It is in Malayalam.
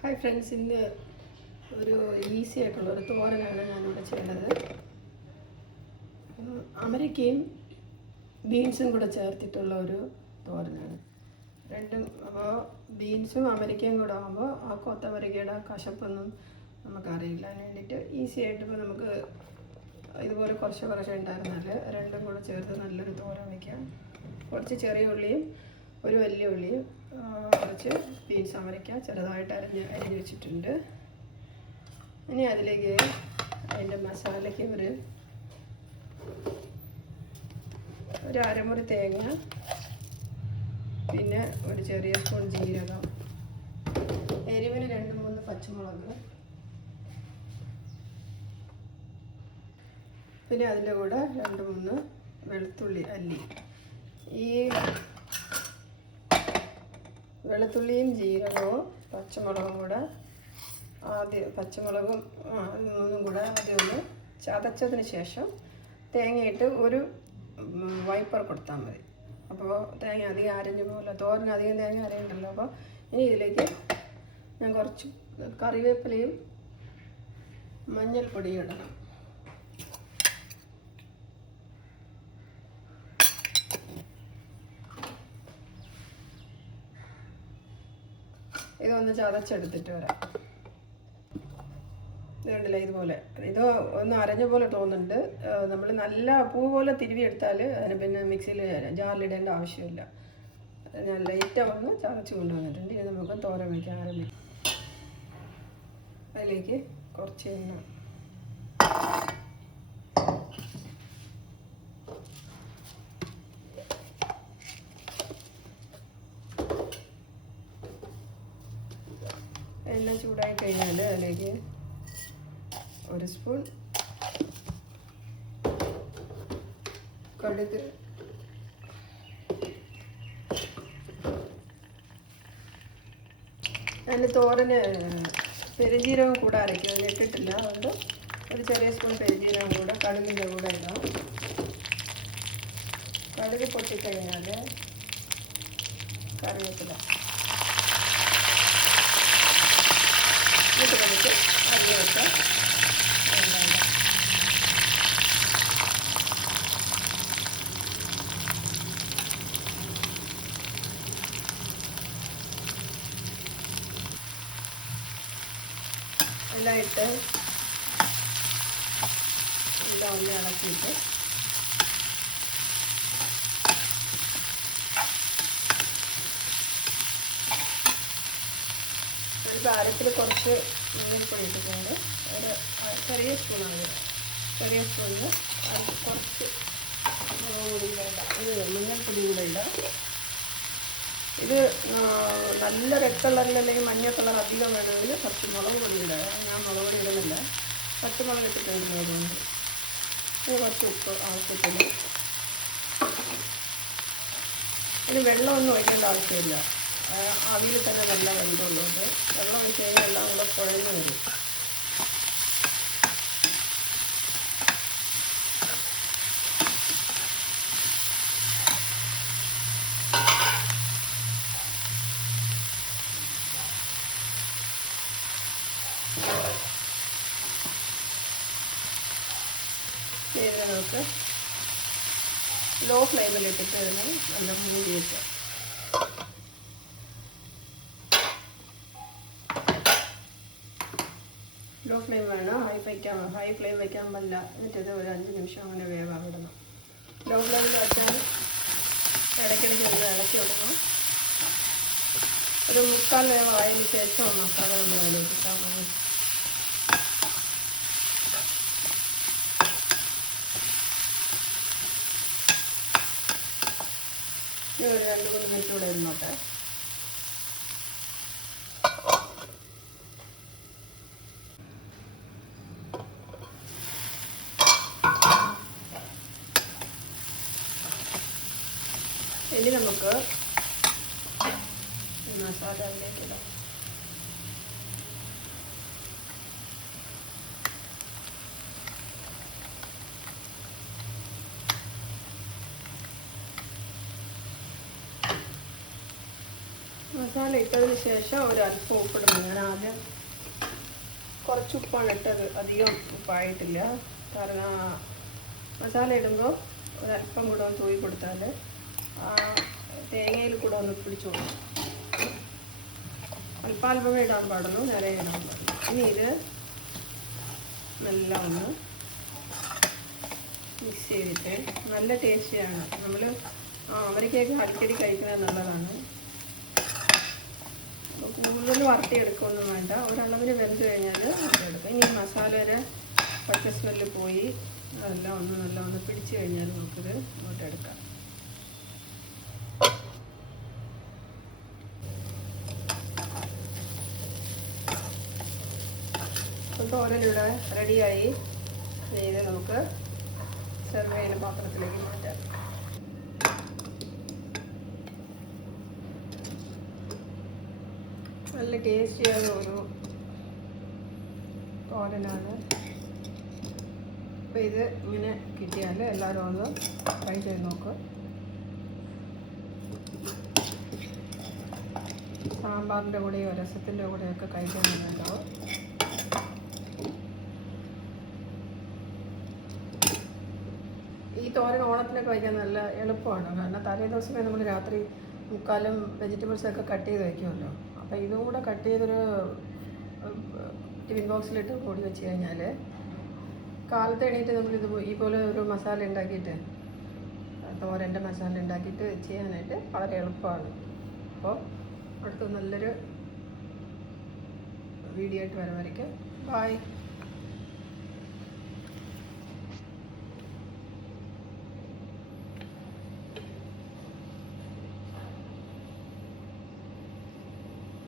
ഹായ് ഫ്രണ്ട്സ്, ഇന്ന് ഒരു ഈസി ആയിട്ടുള്ളൊരു തോരനാണ് ഞാനിവിടെ ചെയ്യുന്നത്. അമരയ്ക്കയും ബീൻസും കൂടെ ചേർത്തിട്ടുള്ള ഒരു തോരനാണ്. അപ്പോൾ ബീൻസും അമരയ്ക്കയും കൂടെ ആകുമ്പോൾ ആ കൊത്തമരയ്ക്കയുടെ കശപ്പൊന്നും നമുക്കറിയില്ല. അതിന് വേണ്ടിയിട്ട് ഈസി ആയിട്ട് ഇപ്പോൾ നമുക്ക് ഇതുപോലെ കുറച്ച് ഉണ്ടായിരുന്നാൽ രണ്ടും കൂടെ ചേർത്ത് നല്ലൊരു തോരൻ വയ്ക്കാം. കുറച്ച് ചെറിയ ഉള്ളിയും ഒരു വലിയ ഉള്ളിയും കുറച്ച് ബീൻസ് അമരയ്ക്ക ചെറുതായിട്ട് അരിഞ്ഞ് വെച്ചിട്ടുണ്ട്. ഇനി അതിലേക്ക് അതിൻ്റെ മസാലയ്ക്ക് ഒരു അരമുറി തേങ്ങ, പിന്നെ ഒരു ചെറിയ സ്പൂൺ ജീരകം, എരിവിന് 2-3 പച്ചമുളക്, പിന്നെ അതിൻ്റെ കൂടെ 2-3 വെളുത്തുള്ളി അല്ലി. ഈ വെളുത്തുള്ളിയും ജീരകവും പച്ചമുളകും കൂടെ പച്ചമുളകും മൂന്നും കൂടെ ആദ്യം ഒന്ന് ചതച്ചതിന് ശേഷം തേങ്ങയിട്ട് ഒരു വൈപ്പർ കൊടുത്താൽ മതി. അപ്പോൾ തേങ്ങ അധികം അരഞ്ഞു പോകില്ല. തോരന് അധികം തേങ്ങ അരയുണ്ടല്ലോ. അപ്പോൾ ഇനി ഇതിലേക്ക് ഞാൻ കുറച്ച് കറിവേപ്പിലയും മഞ്ഞൾപ്പൊടിയും ഇടണം. ഇതൊന്ന് ചതച്ചെടുത്തിട്ട് വരാം. ഇത് കണ്ടില്ല, ഇതുപോലെ ഇത് ഒന്ന് അരഞ്ഞ പോലെ തോന്നുന്നുണ്ട്. നമ്മൾ നല്ല പൂ പോലെ തിരുവി എടുത്താൽ അതിന് പിന്നെ മിക്സിയിൽ ജാറിലിടേണ്ട ആവശ്യമില്ല. ഞാൻ ലൈറ്റാണ് ഒന്ന് ചതച്ച് കൊണ്ടുവന്നിട്ടുണ്ട്. ഇനി നമുക്ക് തോരൻ വയ്ക്കാൻ ആരംഭിക്കാം. അതിലേക്ക് കുറച്ച് എണ്ണ, എണ്ണ ചൂടായി കഴിഞ്ഞാൽ അതിലേക്ക് ഒരു സ്പൂൺ കടുക്, അതിന് തോരന് പെരുംജീരകം കൂടെ അരയ്ക്കും. അതിന് ഇട്ടിട്ടില്ല, അതുകൊണ്ട് ഒരു ചെറിയ സ്പൂൺ പെരുംജീരകം കൂടെ കടുകിൻ്റെ കൂടെ ഇടാം. കടുക് പൊട്ടിക്കഴിഞ്ഞാൽ കറിവേപ്പില ഇട്ട് കൊടുത്ത് അതിലേക്ക് എല്ലാം ഇട്ട് എല്ലാം ഒന്ന് ഇളക്കിയിട്ട് ഒരു പാരത്തിൽ കുറച്ച് മഞ്ഞൾപ്പൊടി ഇട്ടിട്ടുണ്ട്. ഒരു ചെറിയ സ്പൂണാണ്. ചെറിയ സ്പൂണിൽ കുറച്ച് മുളകുപൊടി വേണ്ട, ഇത് മഞ്ഞൾപ്പൊടി കൂടെ ഇടാം. ഇത് നല്ല റെഡ് കളറിൽ അല്ലെങ്കിൽ മഞ്ഞ കളർ അധികം വേണമെങ്കിൽ കുറച്ച് മുളക് പൊടി ഇടുക. ഞാൻ മുളക് പൊടി ഇടുന്നില്ല, പച്ചമുളക് ഇട്ടിട്ടുണ്ട്. അതുകൊണ്ട് കുറച്ച് ഉപ്പ് ആവശ്യത്തിന്. ഇത് വെള്ളമൊന്നും ഒഴിക്കേണ്ട ആവശ്യമില്ല. അവിയിൽ തന്നെ നല്ല വെന്തമുള്ളത്. വെള്ളം ഒഴിച്ച് കഴിഞ്ഞാൽ എല്ലാം കൂടെ കുഴഞ്ഞു വരും. ഇത് നമുക്ക് ലോ ഫ്ലെയിമിലിട്ടിട്ട് ഇതിനെ നല്ല മൂടി വെക്കാം. ലോ ഫ്ലെയിം വേണം, ഹൈ ഫ്ലെയിം വയ്ക്കാൻ പാടില്ല. എന്നിട്ടത് ഒരു 5 നിമിഷം അങ്ങനെ വേവാൻ വിടണം. ലോ ഫ്ലെയിമിൽ വെച്ചാൽ ഇടയ്ക്കിടയ്ക്ക് ഒന്ന് ഇളക്കി വിടണം. ഒരു 3/4 വേവായതിന് ശേഷം മസാല നമ്മൾ അതിലേക്ക് ഇട്ടാൽ മതി. ഇനി ഒരു 2-3 മിനിറ്റ് കൂടെ ഇരുന്നോട്ടെ. ഇനി നമുക്ക് മസാല അതിലേക്ക് ഇടാം. മസാല ഇട്ടതിന് ശേഷം ഒരല്പം ഉപ്പിടുന്നു. ഞാൻ ആദ്യം കുറച്ച് ഉപ്പാണ് ഇട്ടത്, അധികം ഉപ്പായിട്ടില്ല. കാരണം മസാല ഇടുമ്പോൾ ഒരല്പം കൂടെ ഒന്ന് തൂയി കൊടുത്താൽ തേങ്ങയിൽ കൂടെ ഒന്ന് പിടിച്ചോളും. അല്പാൽപമേ ഇടാൻ പാടുള്ളൂ, നിറയെ ഇടാൻ പാടുള്ളൂ. ഇനി ഇത് എല്ലാം ഒന്ന് മിക്സ് ചെയ്തിട്ട് നല്ല ടേസ്റ്റിയാണ്. നമ്മൾ അമരിക്കയൊക്കെ അടിക്കടി കഴിക്കുന്നത് നല്ലതാണ്. കൂടുതൽ വറുത്തിയെടുക്കുകയൊന്നും വേണ്ട, ഒരളവിന് വെന്ത് കഴിഞ്ഞാൽ വറുത്തെടുക്കും. ഇനി മസാലയുടെ പച്ച സ്മെല്ല് പോയി അതെല്ലാം നല്ല ഒന്ന് പിടിച്ച് കഴിഞ്ഞാൽ നമുക്കിത് ഇങ്ങോട്ടെടുക്കാം. തോരൻ ഇവിടെ റെഡിയായി. ഇത് നമുക്ക് സെർവ് ചെയ്യുന്ന പാത്രത്തിലേക്ക് മാറ്റാം. നല്ല ടേസ്റ്റിയായ ഒരു തോരനാണ്. അപ്പോൾ ഇത് ഇങ്ങനെ കിട്ടിയാൽ എല്ലാവരും ഒന്ന് ട്രൈ ചെയ്ത് നോക്കുക. സാമ്പാറിൻ്റെ കൂടെയോ രസത്തിൻ്റെ കൂടെയൊക്കെ കഴിക്കാൻ നല്ലതാവും. ഈ തോരൻ ഓണത്തിനൊക്കെ കഴിക്കാൻ നല്ല എളുപ്പമാണ്. കാരണം തലേ ദിവസമേ നമ്മൾ രാത്രി മുക്കാലും വെജിറ്റബിൾസൊക്കെ കട്ട് ചെയ്ത് വയ്ക്കുമല്ലോ. അപ്പോൾ ഇതും കൂടെ കട്ട് ചെയ്തൊരു ടിഫിൻ ബോക്സിലിട്ട് പൊടി വെച്ച് കഴിഞ്ഞാൽ കാലത്ത് എണീറ്റ് നമ്മളിത് ഈ പോലെ ഒരു മസാല ഉണ്ടാക്കിയിട്ട്, തോരൻ്റെ മസാല ഉണ്ടാക്കിയിട്ട് ചെയ്യാനായിട്ട് വളരെ എളുപ്പമാണ്. അപ്പോൾ അടുത്ത നല്ലൊരു വീഡിയോ ആയിട്ട് വരാമായിരിക്കും. ബൈ.